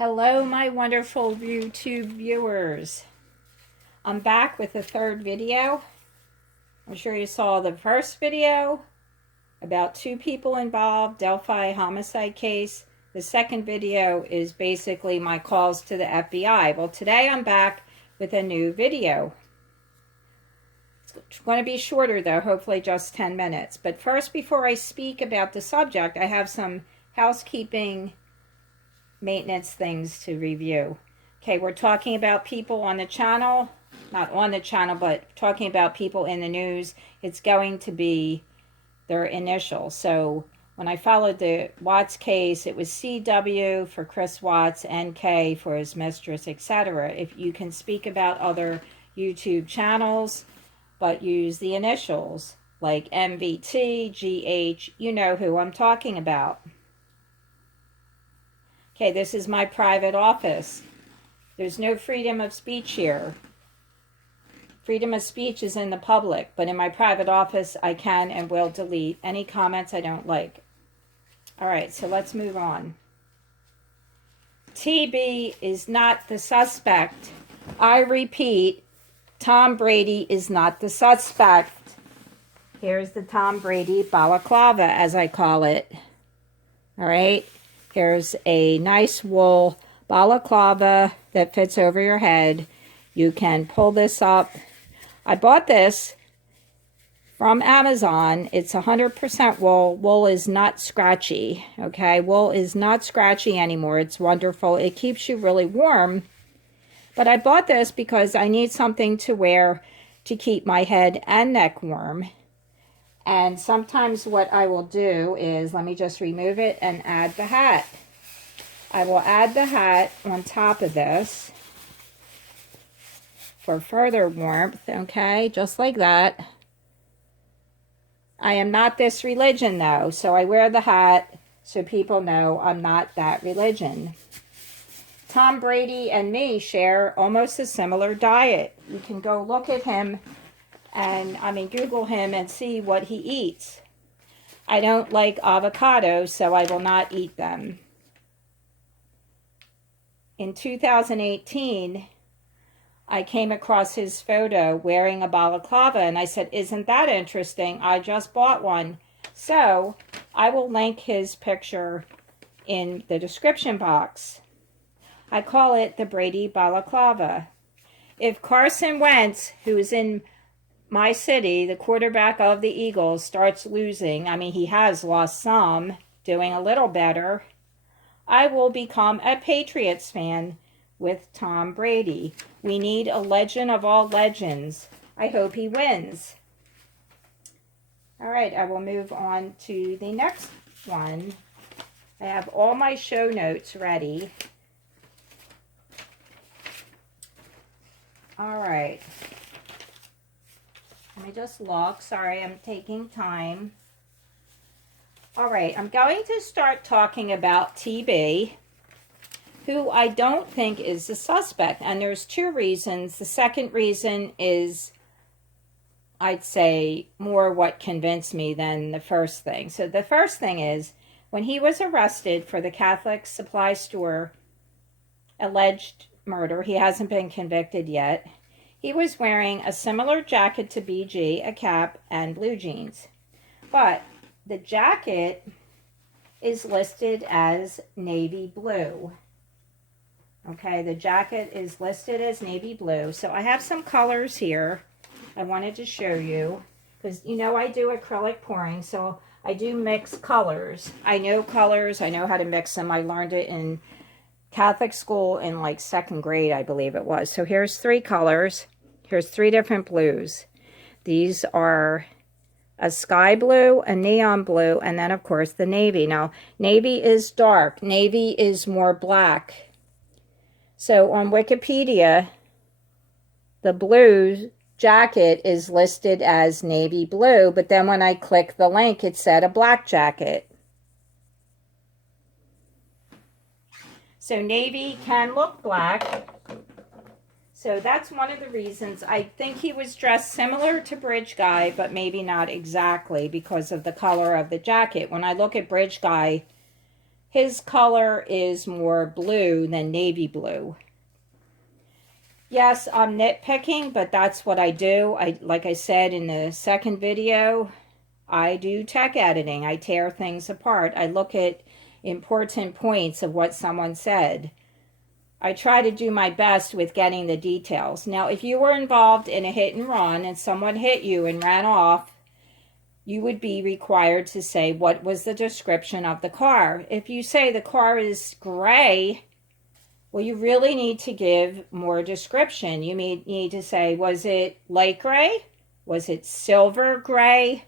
Hello, my wonderful YouTube viewers. I'm back with the third video. I'm sure you saw the first video about 2 people involved, Delphi homicide case. The second video is basically my calls to the FBI. Well, today I'm back with a new video. It's going to be shorter though, hopefully just 10 minutes. But first, before I speak about the subject, I have some housekeeping maintenance things to review. Okay, we're talking about people on the channel, not on the channel, but talking about people in the news. It's going to be their initials. So when I followed the Watts case, it was CW for Chris Watts, NK for his mistress, etc. If you can speak about other YouTube channels, but use the initials like MVT, GH, you know who I'm talking about. Okay, this is my private office. There's no freedom of speech here. Freedom of speech is in the public, but in my private office, I can and will delete any comments I don't like. All right, so let's move on. TB is not the suspect. I repeat, Tom Brady is not the suspect. Here's the Tom Brady balaclava, as I call it. All right. Here's a nice wool balaclava that fits over your head. You can pull this up. I bought this from Amazon. It's 100% wool. Wool is not scratchy, okay? Wool is not scratchy anymore. It's wonderful. It keeps you really warm. But I bought this because I need something to wear to keep my head and neck warm. And sometimes what I will do is, let me just remove it and add the hat. I will add the hat on top of this for further warmth, okay? Just like that. I am not this religion though, so I wear the hat so people know I'm not that religion. Tom Brady and me share almost a similar diet. You can go look at him and Google him and see what he eats. I don't like avocados, so I will not eat them. In 2018, I came across his photo wearing a balaclava, and I said, isn't that interesting? I just bought one. So I will link his picture in the description box. I call it the Brady balaclava. If Carson Wentz, who is in my city, the quarterback of the Eagles, starts losing, he has lost some, doing a little better, I will become a Patriots fan with Tom Brady. We need a legend of all legends. I hope he wins. All right, I will move on to the next one. I have all my show notes ready. All right. Let me just look. Sorry, I'm taking time. All right, I'm going to start talking about TB, who I don't think is the suspect. And there's 2 reasons. The second reason is, I'd say, more what convinced me than the first thing. So the first thing is, when he was arrested for the Catholic supply store alleged murder, he hasn't been convicted yet. He was wearing a similar jacket to BG, a cap, and blue jeans. But the jacket is listed as navy blue. Okay, the jacket is listed as navy blue. So I have some colors here I wanted to show you. Because, I do acrylic pouring, so I do mix colors. I know colors. I know how to mix them. I learned it in Catholic school in like 2nd grade, I believe it was. So here's 3 colors. Here's 3 different blues. These are a sky blue, a neon blue, and then of course the navy. Now, navy is dark. Navy is more black. So on Wikipedia, the blue jacket is listed as navy blue, but then when I click the link, it said a black jacket. So navy can look black. So that's one of the reasons. I think he was dressed similar to Bridge Guy, but maybe not exactly because of the color of the jacket. When I look at Bridge Guy, his color is more blue than navy blue. Yes, I'm nitpicking, but that's what I do. Like I said in the second video, I do tech editing. I tear things apart. I look at important points of what someone said. I try to do my best with getting the details. Now, if you were involved in a hit and run and someone hit you and ran off, you would be required to say what was the description of the car. If you say the car is gray, well, you really need to give more description. You need to say, was it light gray? Was it silver gray?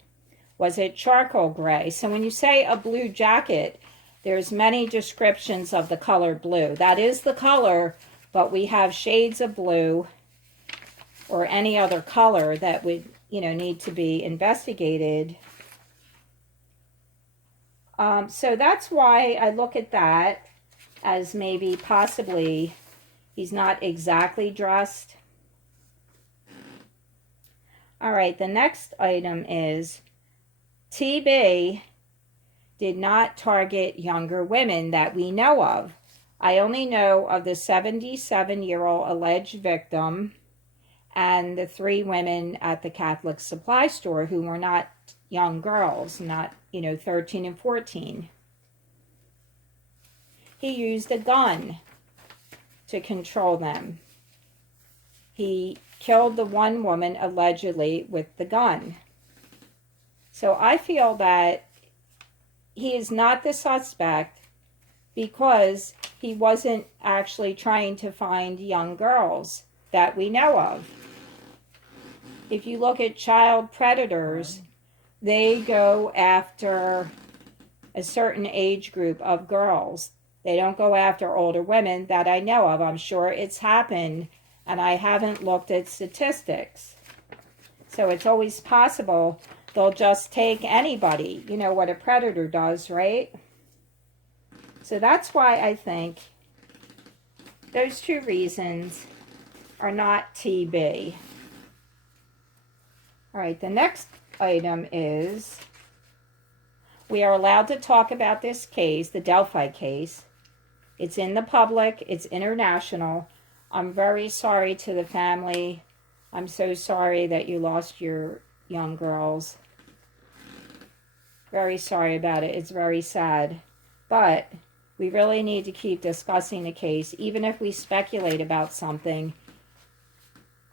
Was it charcoal gray? So when you say a blue jacket, there's many descriptions of the color blue. That is the color, but we have shades of blue or any other color that would, need to be investigated. So that's why I look at that as maybe possibly he's not exactly dressed. All right, the next item is TB did not target younger women that we know of. I only know of the 77-year-old alleged victim and the 3 women at the Catholic supply store who were not young girls, not, 13 and 14. He used a gun to control them. He killed the one woman allegedly with the gun. So I feel that he is not the suspect because he wasn't actually trying to find young girls that we know of. If you look at child predators, they go after a certain age group of girls. They don't go after older women that I know of. I'm sure it's happened, and I haven't looked at statistics. So it's always possible they'll just take anybody. You know what a predator does, right? So that's why I think those 2 reasons are not TB. All right, the next item is we are allowed to talk about this case, the Delphi case. It's in the public. It's international. I'm very sorry to the family. I'm so sorry that you lost your young girls. Very sorry about it. It's very sad. But we really need to keep discussing the case, even if we speculate about something.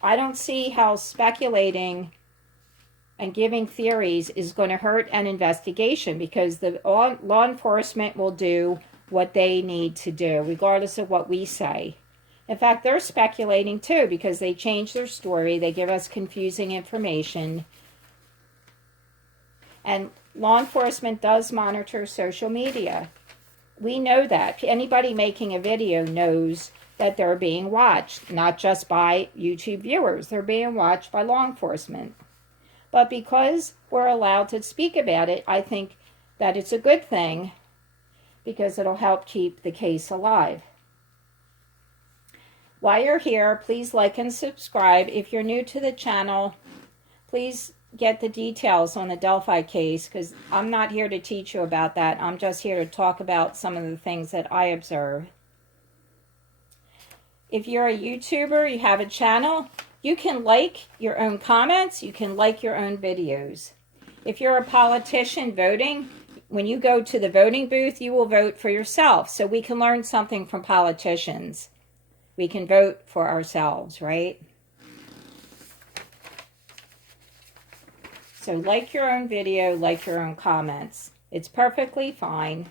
I don't see how speculating and giving theories is going to hurt an investigation, because the law enforcement will do what they need to do, regardless of what we say. In fact, they're speculating too, because they change their story. They give us confusing information. And law enforcement does monitor social media. We know that. Anybody making a video knows that they're being watched, not just by YouTube viewers. They're being watched by law enforcement. But because we're allowed to speak about it, I think that it's a good thing, because it'll help keep the case alive. While you're here, please like and subscribe. If you're new to the channel, please get the details on the Delphi case, because I'm not here to teach you about that. I'm just here to talk about some of the things that I observe. If you're a YouTuber, you have a channel, you can like your own comments, you can like your own videos. If you're a politician voting, when you go to the voting booth, you will vote for yourself. So we can learn something from politicians. We can vote for ourselves, right? So like your own video, like your own comments. It's perfectly fine.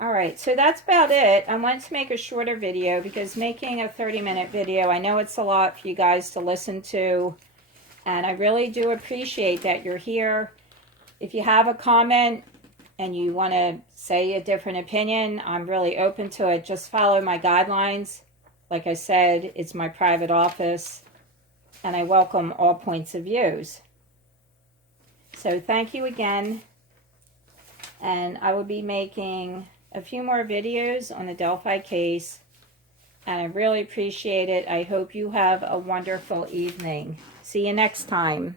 All right, so that's about it. I wanted to make a shorter video because making a 30-minute video, I know it's a lot for you guys to listen to, and I really do appreciate that you're here. If you have a comment and you want to say a different opinion, I'm really open to it. Just follow my guidelines. Like I said, it's my private office, and I welcome all points of views. So thank you again, and I will be making a few more videos on the Delphi case, and I really appreciate it. I hope you have a wonderful evening. See you next time.